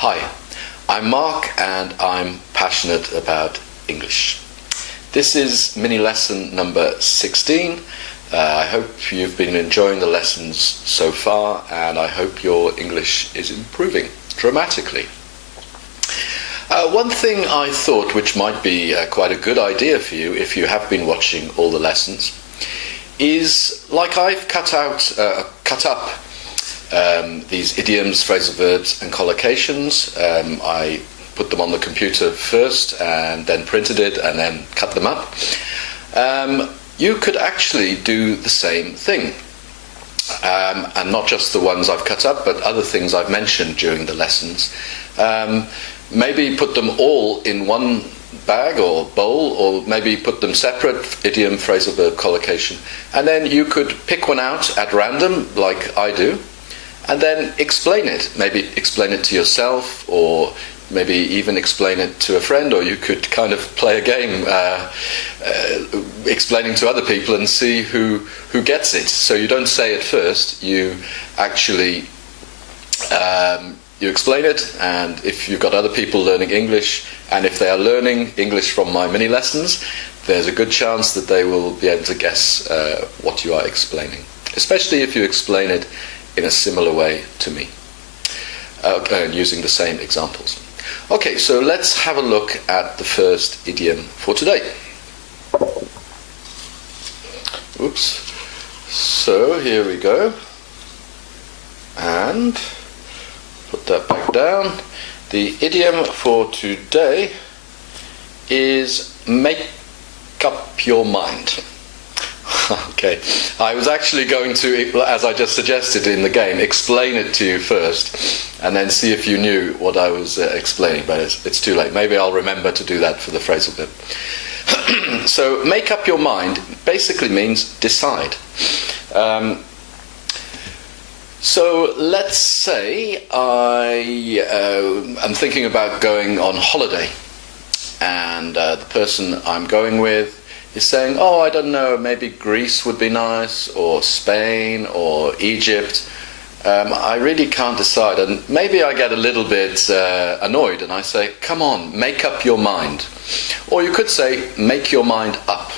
Hi, I'm Mark and I'm passionate about English. This is mini lesson number 16. I hope you've been enjoying the lessons so far and I hope your English is improving dramatically. One thing I thought which might be quite a good idea for you if you have been watching all the lessons is, like I've cut up these idioms, phrasal verbs and collocations. I put them on the computer first and then printed it and then cut them up. You could actually do the same thing. And not just the ones I've cut up, but other things I've mentioned during the lessons. Maybe put them all in one bag or bowl, or maybe put them separate, idiom, phrasal verb, collocation. And then you could pick one out at random, like I do, and then explain it. Maybe explain it to yourself, or maybe even explain it to a friend, or you could kind of play a game explaining to other people and see who gets it. So you don't say it first, you actually you explain it, and if you've got other people learning English, and if they are learning English from my mini lessons, there's a good chance that they will be able to guess what you are explaining, especially if you explain it in a similar way to me, using the same examples. Okay, so let's have a look at the first idiom for today. Oops. So here we go. And put that back down. The idiom for today is make up your mind. Okay, I was actually going to, as I just suggested in the game, explain it to you first and then see if you knew what I was explaining, but it's too late. Maybe I'll remember to do that for the phrasal verb. So make up your mind basically means decide. So let's say I am thinking about going on holiday, and the person I'm going with is saying, oh, I don't know, maybe Greece would be nice, or Spain, or Egypt. I really can't decide, and maybe I get a little bit annoyed and I say, come on, make up your mind. Or you could say, make your mind up.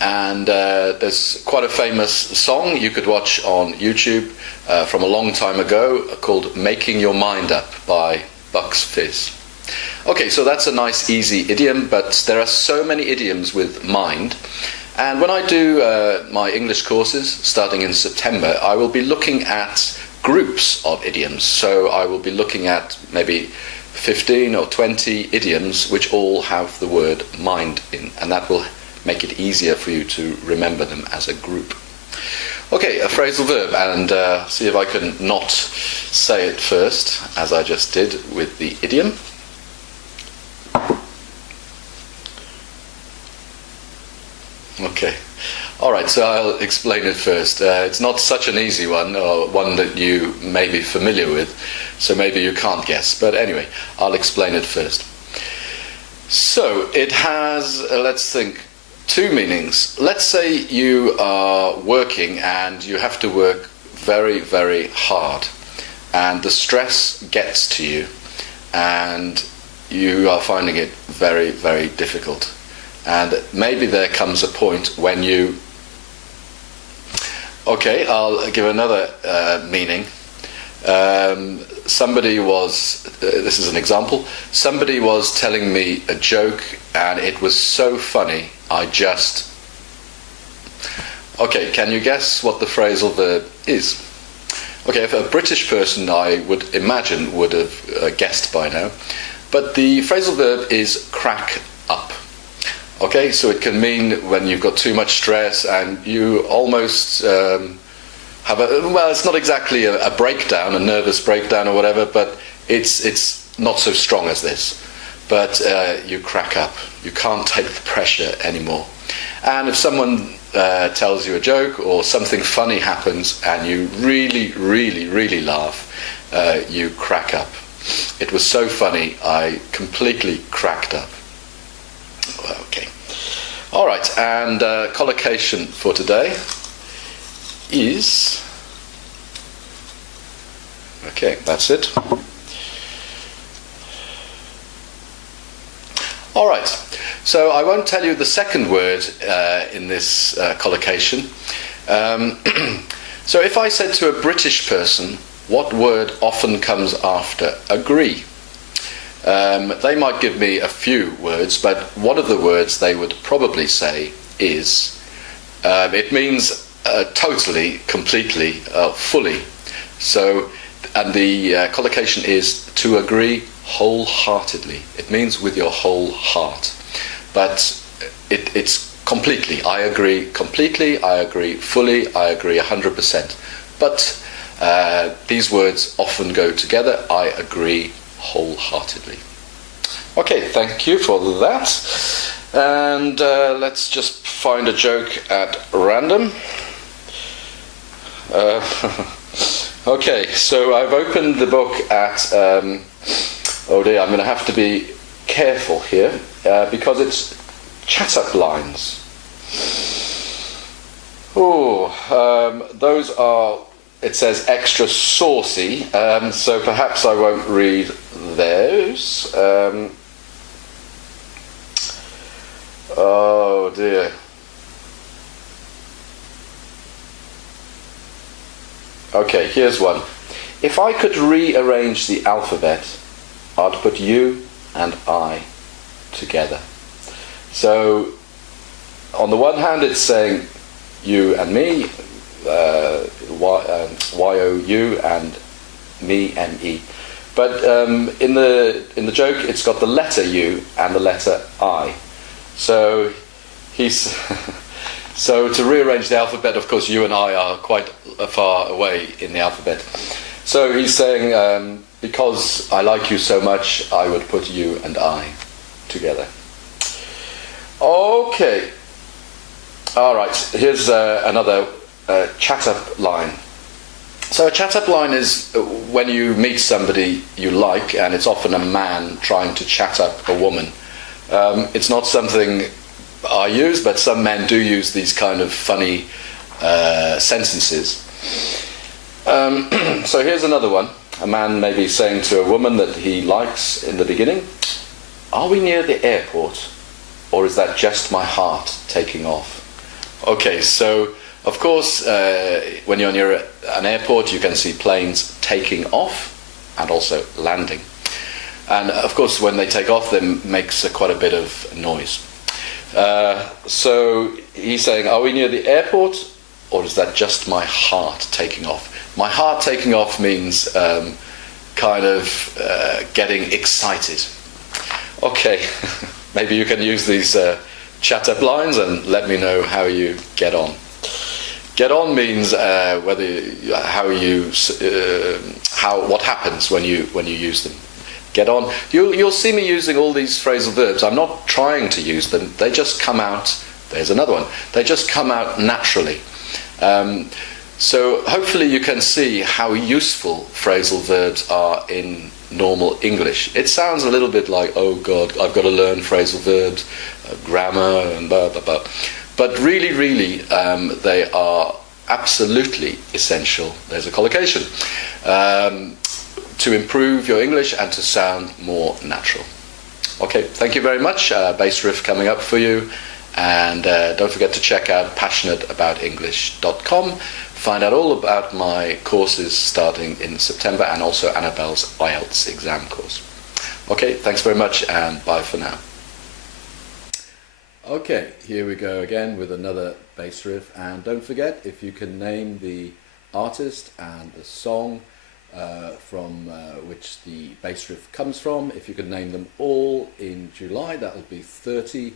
And there's quite a famous song you could watch on YouTube from a long time ago called Making Your Mind Up by Bucks Fizz. Okay, so that's a nice easy idiom, but there are so many idioms with mind. And when I do my English courses starting in September, I will be looking at groups of idioms. So I will be looking at maybe 15 or 20 idioms which all have the word mind in, and that will make it easier for you to remember them as a group. Okay, a phrasal verb, and see if I can not say it first, as I just did with the idiom. Okay, alright, so I'll explain it first. It's not such an easy one, or one that you may be familiar with, so maybe you can't guess, but anyway, I'll explain it first. So, it has, let's think, two meanings. Let's say you are working and you have to work very, very hard, and the stress gets to you and you are finding it very, very difficult. And maybe there comes a point when you... Okay, I'll give another meaning. Somebody was, this is an example, somebody was telling me a joke and it was so funny, I just... Okay, can you guess what the phrasal verb is? Okay, if a British person, I would imagine, would have guessed by now, but the phrasal verb is crack up. Okay, so it can mean when you've got too much stress and you almost have a, well, it's not exactly a breakdown, a nervous breakdown or whatever, but it's not so strong as this. But you crack up. You can't take the pressure anymore. And if someone tells you a joke or something funny happens and you really, really, really laugh, you crack up. It was so funny, I completely cracked up. Okay. All right, and collocation for today is... Okay, that's it. All right, so I won't tell you the second word in this collocation. So if I said to a British person, what word often comes after agree? They might give me a few words, but one of the words they would probably say is, it means totally, completely, fully. So, and the collocation is to agree wholeheartedly. It means with your whole heart. But it's completely. I agree completely, I agree fully, I agree 100%. But these words often go together. I agree wholeheartedly. Okay, thank you for that. And let's just find a joke at random. Okay, so I've opened the book at... oh dear, I'm going to have to be careful here because it's chat-up lines. Those are, it says, extra saucy, so perhaps I won't read those. Oh dear. Okay, here's one. If I could rearrange the alphabet, I'd put you and I together. So, on the one hand, it's saying you and me, Y-O-U, and me, M-E. But in the joke, it's got the letter U and the letter I. So he's so to rearrange the alphabet, of course, you and I are quite far away in the alphabet. So he's saying, because I like you so much, I would put you and I together. Okay. All right. Here's another chat-up line. So a chat-up line is when you meet somebody you like, and it's often a man trying to chat up a woman. It's not something I use, but some men do use these kind of funny sentences. So here's another one. A man may be saying to a woman that he likes in the beginning, "Are we near the airport, or is that just my heart taking off?" Okay, so of course when you're near an airport you can see planes taking off and also landing. And of course when they take off they makes quite a bit of noise. So he's saying, are we near the airport, or is that just my heart taking off? My heart taking off means kind of getting excited. Okay, maybe you can use these chat-up lines and let me know how you get on. Get on means what happens when you use them. Get on. You'll see me using all these phrasal verbs. I'm not trying to use them. They just come out. There's another one. They just come out naturally. So hopefully you can see how useful phrasal verbs are in normal English. It sounds a little bit like, oh God, I've got to learn phrasal verbs, grammar, and blah, blah, blah. But really, really, they are absolutely essential. There's a collocation. To improve your English and to sound more natural. Okay, thank you very much. Bass riff coming up for you. And don't forget to check out passionateaboutenglish.com. Find out all about my courses starting in September, and also Annabelle's IELTS exam course. Okay, thanks very much and bye for now. Okay, here we go again with another bass riff, and don't forget, if you can name the artist and the song from which the bass riff comes from, if you could name them all in July, that will be 30.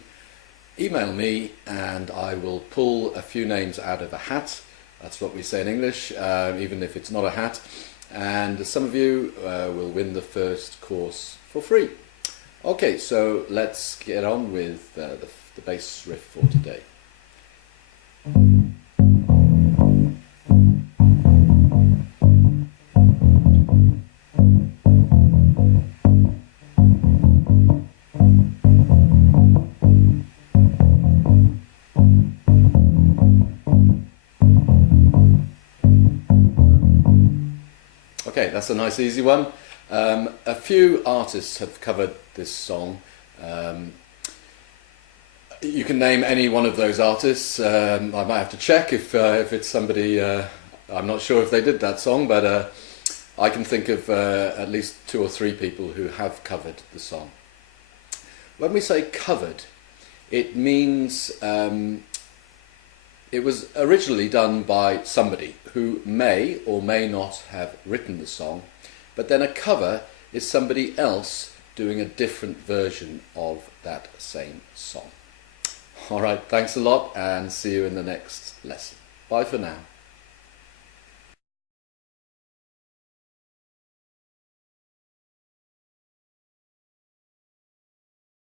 Email me and I will pull a few names out of a hat. That's what we say in English, even if it's not a hat. And some of you will win the first course for free. Okay, so let's get on with the bass riff for today. Okay, that's a nice easy one. A few artists have covered this song. You can name any one of those artists. I might have to check if it's somebody. I'm not sure if they did that song, but I can think of at least 2 or 3 people who have covered the song. When we say covered, it means it was originally done by somebody who may or may not have written the song, but then a cover is somebody else doing a different version of that same song. All right, thanks a lot and see you in the next lesson. Bye for now.